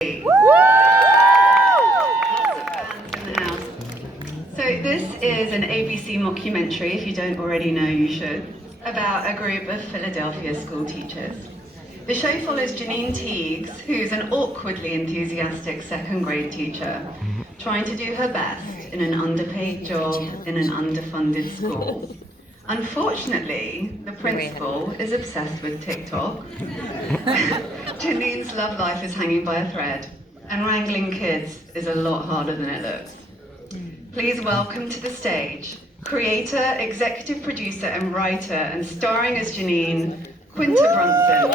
So this is an ABC mockumentary, if you don't already know, you should, about a group of Philadelphia school teachers. The show follows Janine Teagues, who's an awkwardly enthusiastic second grade teacher, trying to do her best in an underpaid job in an underfunded school. Unfortunately, the principal is obsessed with TikTok. Janine's love life is hanging by a thread, and wrangling kids is a lot harder than it looks. Please welcome to the stage, creator, executive producer, and writer, and starring as Janine, Quinta Brunson.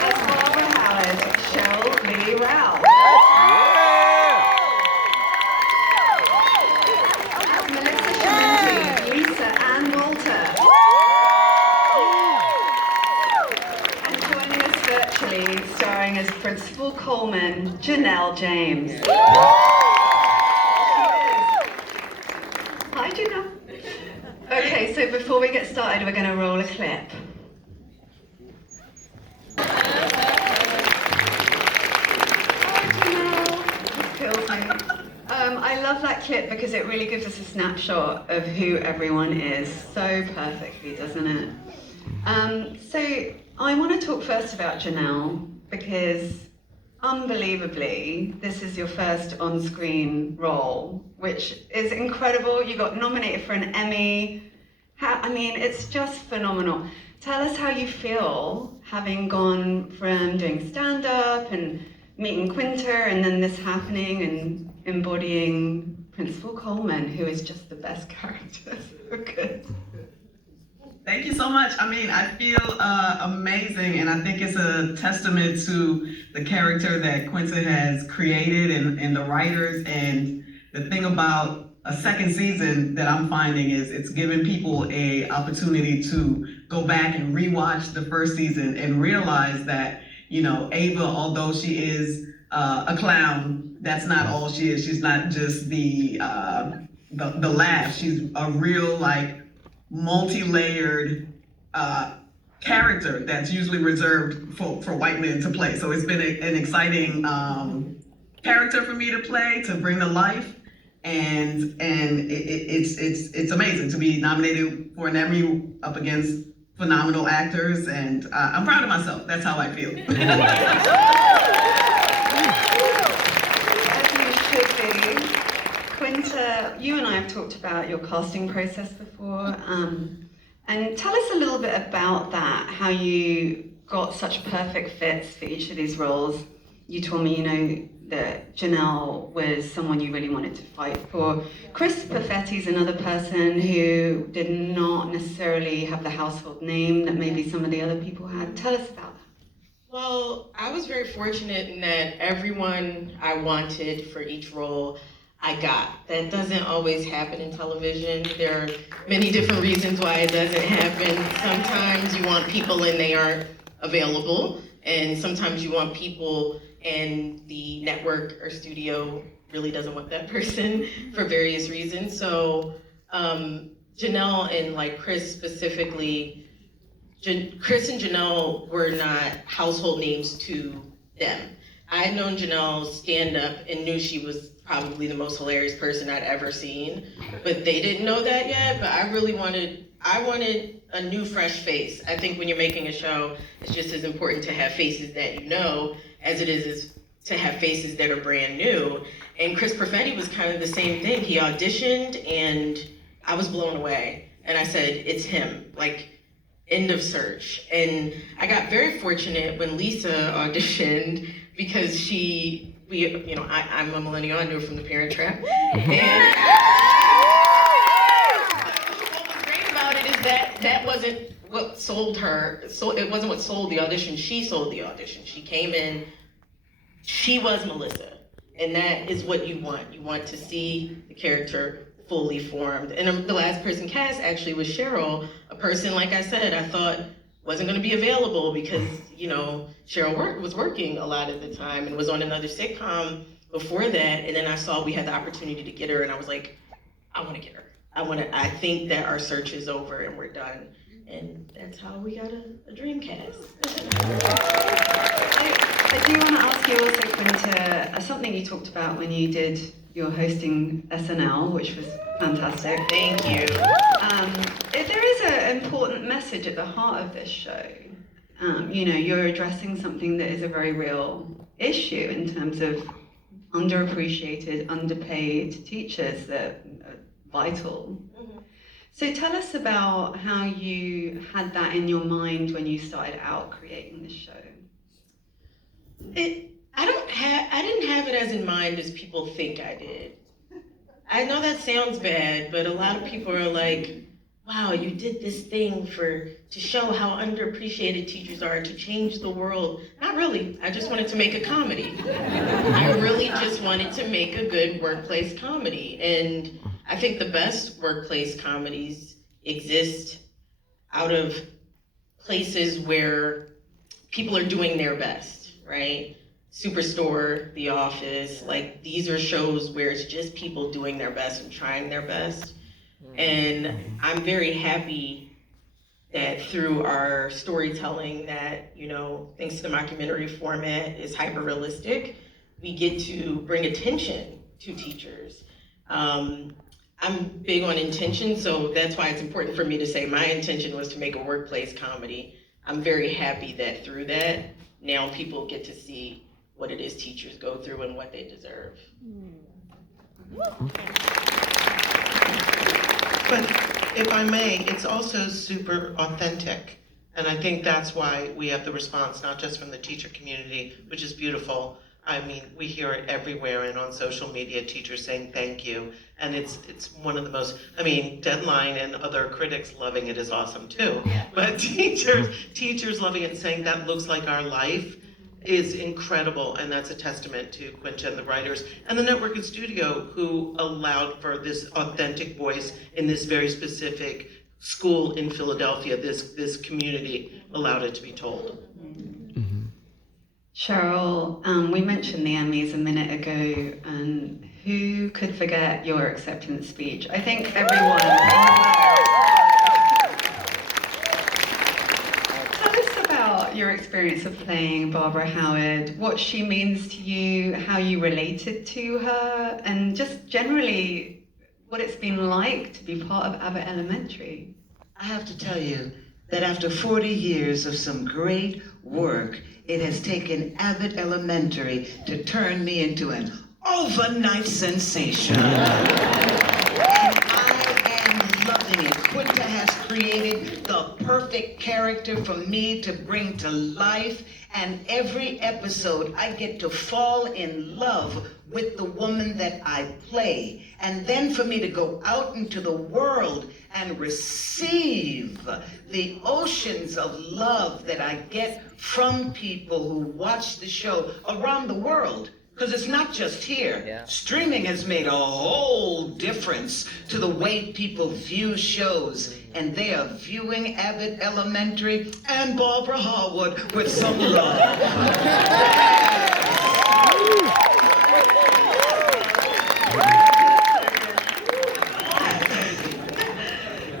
As Barbara Howard, Cheryl. As Melissa Shamenti, Lisa Ann Walter. And joining us virtually, starring as Principal Coleman, Janelle James. Hi, Janelle. Okay, so before we get started, we're going to roll a clip. I love that clip because it really gives us a snapshot of who everyone is so perfectly, doesn't it? So I want to talk first about Janelle because unbelievably, this is your first on-screen role, which is incredible. You got nominated for an Emmy. It's just phenomenal. Tell us how you feel having gone from doing stand-up and meeting Quinta and then this happening and embodying Principal Coleman, who is just the best character. So good. Thank you so much. I feel amazing, and I think it's a testament to the character that Quinta has created and the writers. And the thing about a second season that I'm finding is it's giving people a opportunity to go back and rewatch the first season and realize that, Ava, although she is a clown, that's not all she is. She's not just the laugh. She's a real, multi-layered character that's usually reserved for white men to play. So it's been an exciting character for me to play, to bring to life, and it's amazing to be nominated for an Emmy up against phenomenal actors, and I'm proud of myself. That's how I feel. As you should be. Quinta, you and I have talked about your casting process before, and tell us a little bit about that, how you got such perfect fits for each of these roles. You told me, that Janelle was someone you really wanted to fight for. Chris Perfetti's another person who did not necessarily have the household name that maybe some of the other people had. Tell us about that. Well, I was very fortunate in that everyone I wanted for each role I got. That doesn't always happen in television. There are many different reasons why it doesn't happen. Sometimes you want people and they aren't available, and sometimes you want people and the network or studio really doesn't want that person for various reasons. So Janelle and Chris specifically, Chris and Janelle were not household names to them. I had known Janelle stand up and knew she was probably the most hilarious person I'd ever seen, but they didn't know that yet. But I wanted a new, fresh face. I think when you're making a show, it's just as important to have faces that you know as it is to have faces that are brand new. And Chris Perfetti was kind of the same thing. He auditioned and I was blown away. And I said, it's him, end of search. And I got very fortunate when Lisa auditioned because I'm a millennial, I knew her from The Parent Trap. And what was great about it is that wasn't what sold her. So it wasn't what sold the audition. She sold the audition. She came in, she was Melissa. And that is what you want. You want to see the character fully formed. And the last person cast actually was Sheryl, a person, like I said, I thought wasn't going to be available because, Sheryl was working a lot at the time and was on another sitcom before that. And then I saw we had the opportunity to get her and I was like, I want to get her. I think that our search is over and we're done. And that's how we got a dream cast. I do want to ask you also, Quinta, something you talked about when you did your hosting SNL, which was fantastic. Thank you. There is an important message at the heart of this show. You're addressing something that is a very real issue in terms of underappreciated, underpaid teachers that are vital. So tell us about how you had that in your mind when you started out creating this show. I didn't have it as in mind as people think I did. I know that sounds bad, but a lot of people are like, wow, you did this thing to show how underappreciated teachers are, to change the world. Not really, I just wanted to make a comedy. I really just wanted to make a good workplace comedy. And I think the best workplace comedies exist out of places where people are doing their best, right? Superstore, The Office, like these are shows where it's just people doing their best and trying their best. And I'm very happy that through our storytelling that, thanks to the mockumentary format is hyper-realistic, we get to bring attention to teachers. I'm big on intention, so that's why it's important for me to say my intention was to make a workplace comedy. I'm very happy that through that, now people get to see what it is teachers go through and what they deserve. But if I may, it's also super authentic. And I think that's why we have the response, not just from the teacher community, which is beautiful. I mean, we hear it everywhere and on social media, teachers saying thank you. And it's one of the most, Deadline and other critics loving it is awesome too. But teachers loving it and saying that looks like our life is incredible, and that's a testament to Quinta and the writers and the network and studio who allowed for this authentic voice in this very specific school in Philadelphia. This community allowed it to be told. Cheryl, we mentioned the Emmys a minute ago, and who could forget your acceptance speech? I think everyone. Your experience of playing Barbara Howard, what she means to you, how you related to her, and just generally what it's been like to be part of Abbott Elementary. I have to tell you that after 40 years of some great work, it has taken Abbott Elementary to turn me into an overnight sensation. And I am loving it. Quinta has created the perfect character for me to bring to life, and every episode I get to fall in love with the woman that I play. And then for me to go out into the world and receive the oceans of love that I get from people who watch the show around the world. Because it's not just here. Yeah. Streaming has made a whole difference to the way people view shows. And they are viewing Abbott Elementary and Barbara Howard with some love.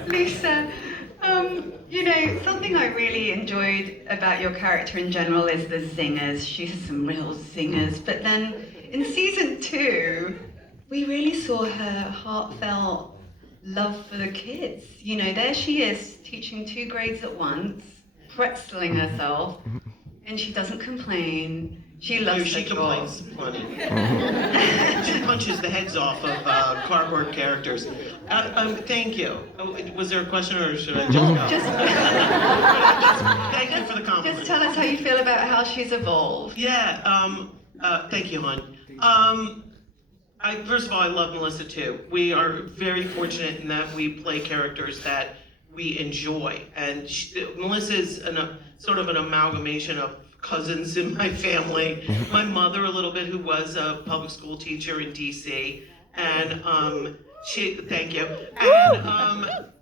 Lisa, something I really enjoyed about your character in general is the zingers. She has some real zingers. But then in season 2, we really saw her heartfelt love for the kids. There she is teaching 2 grades at once, pretzeling herself, and she doesn't complain. She loves She her job. complains plenty. She punches the heads off of cardboard characters. Thank you. Was there a question, or should I just go? Thank you for the compliment. Just tell us how you feel about how she's evolved. Yeah, thank you, hon. First of all, I love Melissa too. We are very fortunate in that we play characters that we enjoy. And Melissa is sort of an amalgamation of cousins in my family. My mother a little bit, who was a public school teacher in DC. And thank you. And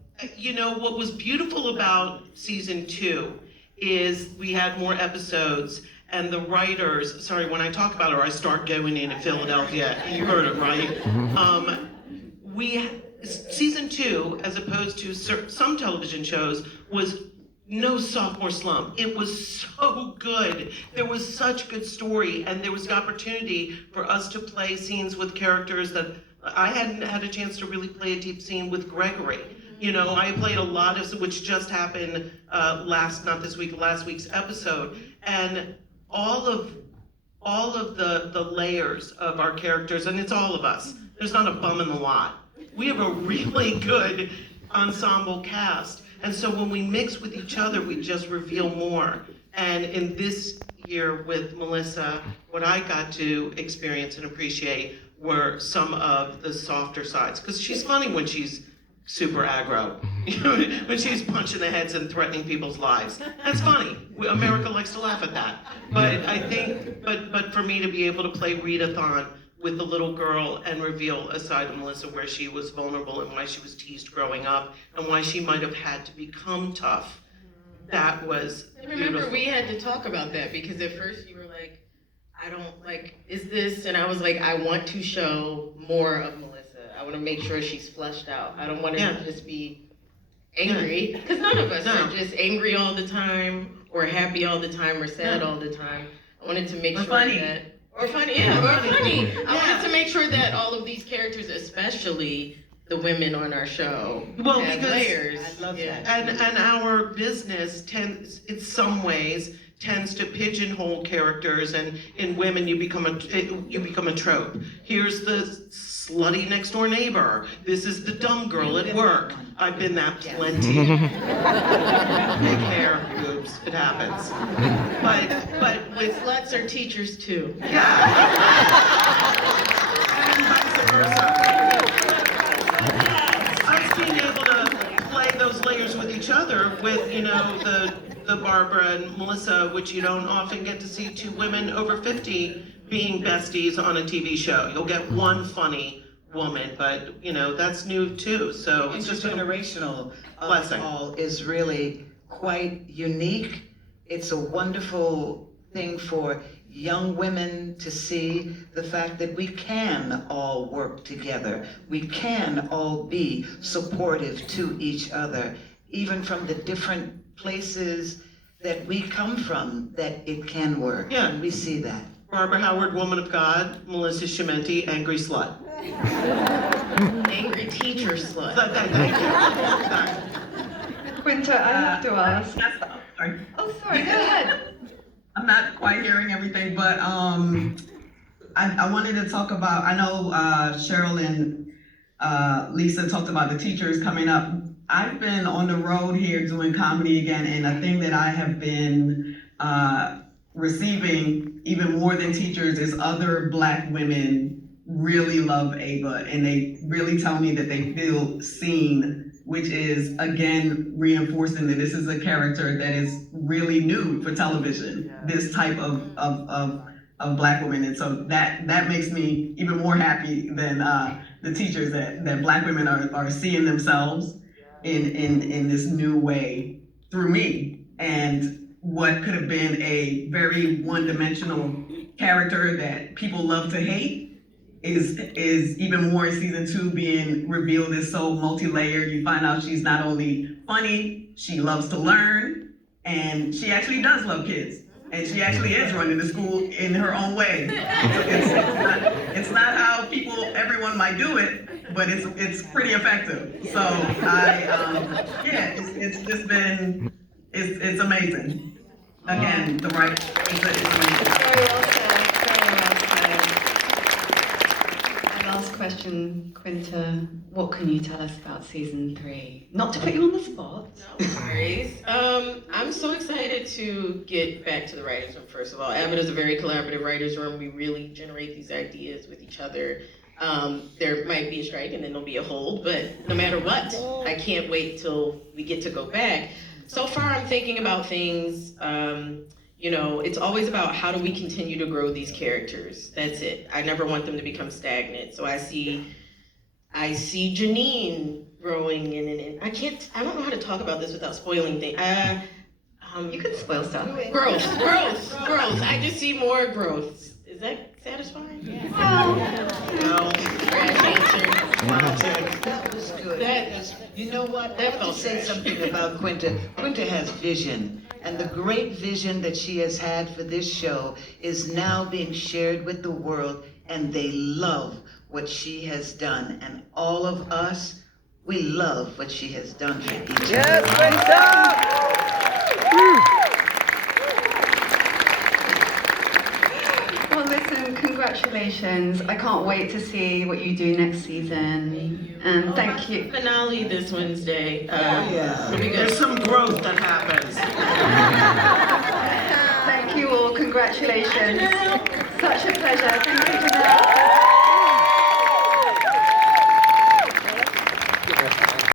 what was beautiful about season 2 is we had more episodes, and the writers, when I talk about her, I start going in Philadelphia. You heard it, right? season 2, as opposed to some television shows, was no sophomore slump. It was so good. There was such good story, and there was the opportunity for us to play scenes with characters that I hadn't had a chance to really play a deep scene with Gregory. You know, I played a lot of, which just happened last week's episode, and all of the layers of our characters, and it's all of us. There's not a bum in the lot. We have a really good ensemble cast, and so when we mix with each other, we just reveal more. And in this year with Melissa, what I got to experience and appreciate were some of the softer sides, because she's funny when she's super aggro, you know, when she's punching the heads and threatening people's lives. That's funny. America likes to laugh at that. But I think, but for me to be able to play readathon with the little girl and reveal a side of Melissa where she was vulnerable and why she was teased growing up and why she might have had to become tough, that was beautiful. Remember, we had to talk about that because at first you were like, I don't like, is this? And I was like, I want to show more of Melissa. I want to make sure she's fleshed out. I don't want her to just be angry, because none of us are just angry all the time, or happy all the time, or sad all the time. I wanted to make sure that, or funny. I wanted to make sure that all of these characters, especially the women on our show, have layers. I love that. And our business tends, in some ways, tends to pigeonhole characters, and in women you become a trope. Here's the slutty next door neighbor. This is the dumb girl at work. I've been that plenty. Big hair, boobs, it happens. But with Sluts are teachers too. yeah. And vice versa. Us being able to play those layers with each other, with, you know, the Barbara and Melissa, which you don't often get to see two women over 50 being besties on a TV show. You'll get one funny woman, but you know, that's new too. So it's just Intergenerational blessing. all is really quite unique. It's a wonderful thing for young women to see the fact that we can all work together. We can all be supportive to each other, even from the different places that we come from, that it can work. Yeah. And we see that. Barbara Howard, Woman of God, Melissa Schimenti, Angry Slut. Angry teacher slut. Quinta, I have to ask. Sorry. Oh, sorry, go ahead. I'm not quite hearing everything, but I wanted to talk about, I know Cheryl and Lisa talked about the teachers coming up. I've been on the road here doing comedy again, and a thing that I have been receiving even more than teachers is other Black women really love Ava, and they really tell me that they feel seen, which is, again, reinforcing that this is a character that is really new for television, this type of Black women. And so that makes me even more happy than the teachers, that Black women are seeing themselves in this new way through me. And what could have been a very one-dimensional character that people love to hate is even more in season 2 being revealed as so multi-layered. You find out she's not only funny, she loves to learn, and she actually does love kids. And she actually is running the school in her own way. It's not how everyone might do it, but it's pretty effective. So it's just been, it's amazing. Again, it's amazing. Very well said, very well said. Last question, Quinta, what can you tell us about season 3? Not to put you on the spot. No worries. I'm so excited to get back to the writers' room, first of all. Abbott is a very collaborative writers' room. We really generate these ideas with each other. There might be a strike and then there'll be a hold, but no matter what, I can't wait till we get to go back. So far, I'm thinking about things, you know, it's always about how do we continue to grow these characters. That's it. I never want them to become stagnant. So I see Janine growing and I don't know how to talk about this without spoiling things. You can spoil stuff. Growth. I just see more growth. Is that satisfying? No. Trash answer. That was good. That- You know what? I that have to felt say trash. something about Quinta. Quinta has vision, and the great vision that she has had for this show is now being shared with the world, and they love what she has done. And all of us, we love what she has done for each other. Well, listen, congratulations. I can't wait to see what you do next season. And thank you. Finale this Wednesday. Yeah. It'll be good. There's some growth that happens. Thank you all. Congratulations. Such a pleasure. Thank you, Janelle.